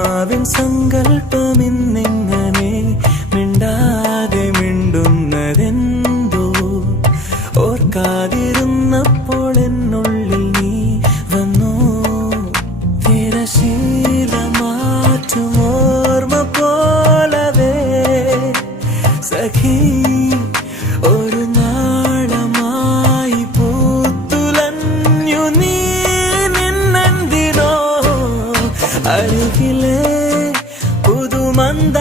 ആത്മാവിൻ സങ്കല്പമിന്നിങ്ങനെ മിണ്ടാതെ മിണ്ടുന്നതെന്തോ ഓർക്കാതിരുന്നപ്പോൾ എന്നുള്ളിൽ നീ വന്നു. തിരശീല മാറ്റും ഓർമ്മ പോലവേ സഖി ഒരു നാളമായി പൂത്തുലഞ്ഞു നീ നിന്നെന്തിനോ അരികിലെ പുതുമന്ദ